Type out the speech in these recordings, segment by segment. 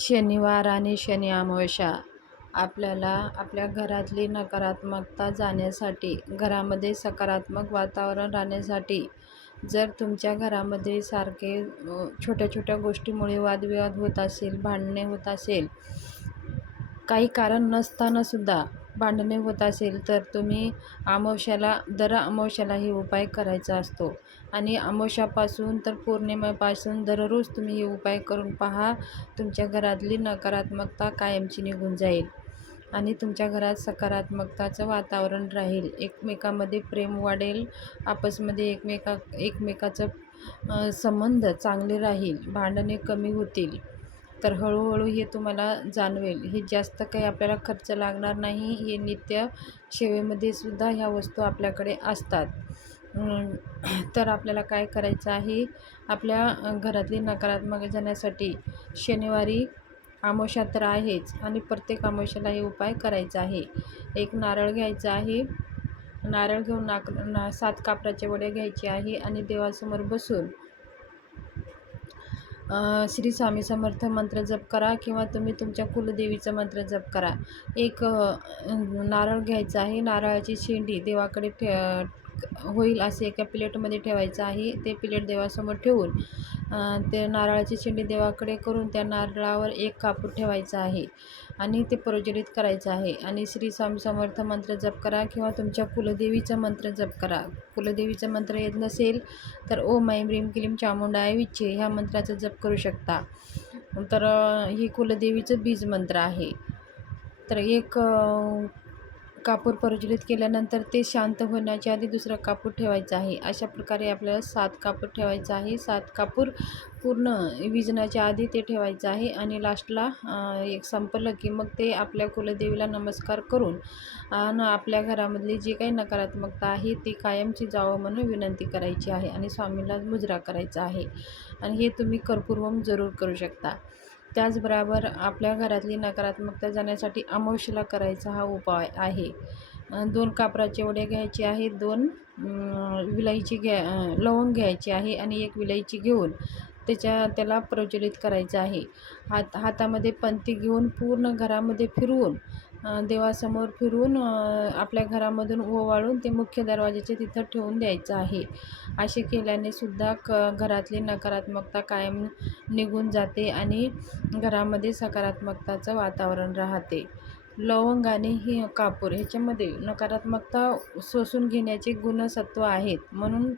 शनिवार आणि शनी अमावस्या. आपल्याला आपल्या घरातली नकारात्मकता जाण्यासाठी घरामध्ये सकारात्मक वातावरण राहण्यासाठी जर तुमच्या घरामध्ये सारखे छोट्या छोट्या गोष्टीमुळे वादविवाद होत असेल भांडणे होत असेल काही कारण नसतानासुद्धा भांडणे होत असेल तर तुम्ही अमावश्याला दर अमावश्याला हे उपाय करायचा असतो. आणि अमावश्यापासून तर पौर्णिमेपासून दररोज तुम्ही हे उपाय करून पहा तुमच्या घरातली नकारात्मकता कायमची निघून जाईल. आणि तुमच्या घरात सकारात्मकताचं वातावरण राहील. एकमेकामध्ये प्रेम वाढेल आपसमध्ये एकमेका एकमेकाचं संबंध चांगले राहील भांडणे कमी होतील. तर हळूहळू हे तुम्हाला जाणवेल. हे जास्त काही आपल्याला खर्च लागणार नाही. हे नित्य सेवेमध्ये सुद्धा ह्या वस्तू आपल्याकडे असतात. तर आपल्याला काय करायचं आहे? आपल्या घरातली नकारात्मक जाण्यासाठी शनिवारी आमोशा तर आहेच आणि प्रत्येक आमोशाला हे उपाय करायचा आहे. एक नारळ घ्यायचा आहे. नारळ घेऊन नाक ना सात कापराचे वडे घ्यायचे आहे आणि देवासमोर बसून श्री स्वामी समर्थ मंत्र जप करा किंवा तुम्ही तुमच्या कुलदेवीचा मंत्र जप करा. एक नारळ घ्यायचा आहे. नारळाची शेंडी देवाकडे ठे होईल असे एका प्लेटमध्ये ठेवायचं आहे. ते प्लेट देवासमोर ठेवून ते नारळाची शेंडी देवाकडे करून त्या नारळावर एक कापूर ठेवायचा आहे. आणि ते प्रज्वलित करायचं आहे. आणि श्री स्वामी समर्थ मंत्र जप करा किंवा तुमच्या कुलदेवीचा मंत्र जप करा. कुलदेवीचा मंत्र येत नसेल तर ओम ऐं ह्रीं चामुंडा चामुंडाय विच्छे ह्या मंत्राचा जप करू शकता. तर ही कुलदेवीचं बीज मंत्र आहे. तर एक कापूर प्रज्वलित केल्यानंतर ते शांत होण्याच्या आधी दुसरा कापूर ठेवायचा आहे. अशा प्रकारे आपल्याला सात कापूर ठेवायचं आहे. सात कापूर पूर्ण विजण्याच्या आधी ते ठेवायचं आहे आणि लास्टला एक संपलं की मग ते आपल्या कुलदेवीला नमस्कार करून आणि आपल्या घरामधली जी काही नकारात्मकता आहे ती कायमची जावं म्हणून विनंती करायची आहे आणि स्वामीला मुजरा करायचा आहे. आणि हे तुम्ही कर्पूरवम जरूर करू शकता. त्याचबरोबर आपल्या घरातली नकारात्मकता जाण्यासाठी अमावश्येला करायचा हा उपाय आहे. दोन कापराचे वडे घ्यायचे आहेत दोन विलाईची विलायची घ्या लवंग घ्यायची आहे आणि एक विलायची घेऊन त्याच्या त्याला प्रज्वलित करायचं आहे. हात हातामध्ये पंती घेऊन पूर्ण घरामध्ये फिरवून देवासमोर फिरून आपल्या घरामधून ओवाळून ते मुख्य दरवाजाच्या तिथं ठेवून द्यायचं आहे. असे केल्याने सुद्धा क घरातली नकारात्मकता कायम निघून जाते आणि घरामध्ये सकारात्मकताचं वातावरण राहते. लवंग आणि ही कापूर ह्याच्यामध्ये नकारात्मकता सोसून घेण्याचे गुणसत्व आहेत. म्हणून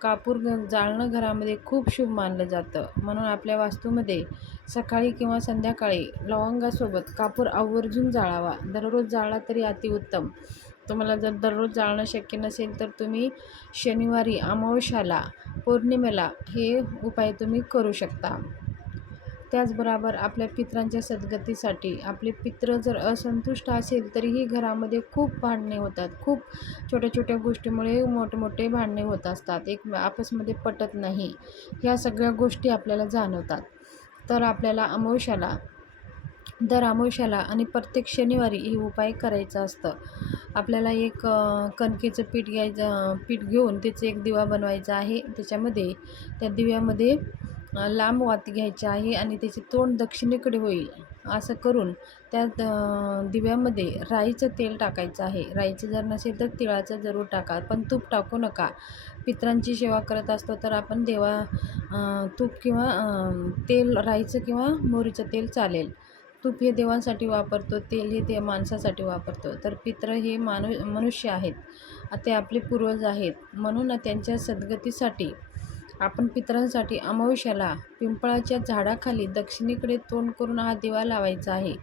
कापूर जाळणं घरामध्ये खूप शुभ मानलं जातं. म्हणून आपल्या वास्तूमध्ये सकाळी किंवा संध्याकाळी लवंगासोबत कापूर आवर्जून जाळावा. दररोज जाळला तरी अतिउत्तम. तुम्हाला जर दररोज जाळणं शक्य नसेल तर तुम्ही शनिवारी अमावश्याला पौर्णिमेला हे उपाय तुम्ही करू शकता. त्याचबरोबर आपल्या पितरांच्या सद्गतीसाठी. आपले पित्र जर असंतुष्ट असेल तरीही घरामध्ये खूप भांडणे होतात. खूप छोट्या छोट्या गोष्टीमुळे मोठमोठे भांडणे होत असतात. एक आपसमध्ये पटत नाही. ह्या सगळ्या गोष्टी आपल्याला जाणवतात. तर आपल्याला अमावस्याला दर अमावस्याला आणि प्रत्येक शनिवारी हे उपाय करायचा असतं. आपल्याला एक कणकेचं पीठ घ्यायचं पीठ घेऊन त्याचं एक दिवा बनवायचा आहे. त्याच्यामध्ये त्या दिव्यामध्ये लांब वाती घ्यायची आहे आणि त्याचे तोंड दक्षिणेकडे होईल असं करून त्या दिव्यामध्ये राईचं तेल टाकायचं आहे. राईचं जर नसेल तर तिळाचं जरूर टाका पण तूप टाकू नका. पित्रांची सेवा करत असतो तर आपण देवा तूप किंवा तेल राईचं किंवा मोहरीचं तेल चालेल. तूप हे देवांसाठी वापरतो तेल हे ते माणसासाठी वापरतो. तर पित्र हे मानु मनुष्य आहेत. ते आपले पूर्वज आहेत. म्हणून त्यांच्या सद्गतीसाठी आपण पितरांसाठी अमावस्याला पिंपळाच्या झाडाखाली दक्षिणेकडे तोंड करून हा दिवा लावायचा आहे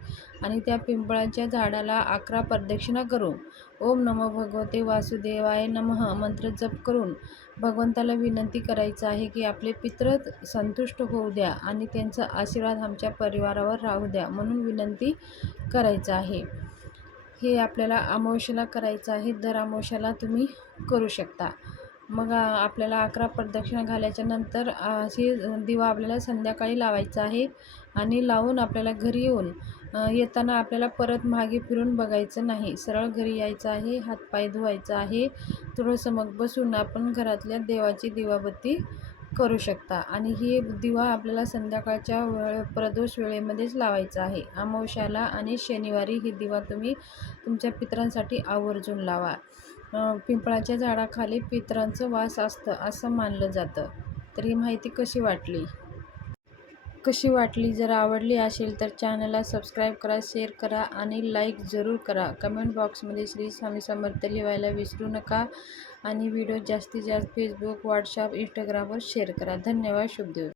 आणि त्या पिंपळाच्या झाडाला अकरा प्रदक्षिणा करून ओम नमो भगवते वासुदेवाय नमः. मंत्र जप करून भगवंताला विनंती करायचं आहे की आपले पित्र संतुष्ट होऊ द्या आणि त्यांचा आशीर्वाद आमच्या परिवारावर राहू द्या म्हणून विनंती करायचं आहे. हे आपल्याला अमावस्याला करायचं आहे. दर अमावस्याला तुम्ही करू शकता. मग आपल्याला अकरा प्रदक्षिणा घालायच्या नंतर अशी दिवा आपल्याला संध्याकाळी लावायचा आहे आणि लावून आपल्याला घरी येऊन येताना आपल्याला परत मागे फिरून बघायचं नाही. सरळ घरी यायचं आहे हातपाय धुवायचा आहे. थोडंसं मग बसून आपण घरातल्या देवाची दिवाबत्ती करू शकता. आणि ही दिवा आपल्याला संध्याकाळच्या वेळे प्रदोष वेळेमध्येच लावायचा आहे. अमावश्याला आणि शनिवारी ही दिवा तुम्ही तुमच्या पितरांसाठी आवर्जून लावा. पिंपळाच्या झाडाखाली पितरांचं वास असतं असं मानलं जातं. तर ही माहिती कशी वाटली? कशी वाटली? जर आवडली असेल तर चॅनलला सबस्क्राईब करा शेअर करा आणि लाईक जरूर करा. कमेंट बॉक्समध्ये श्री स्वामी समर्थ लिहायला विसरू नका आणि व्हिडिओ जास्तीत जास्त फेसबुक व्हॉट्सअप इंस्टाग्रामवर शेअर करा. धन्यवाद शुभदेव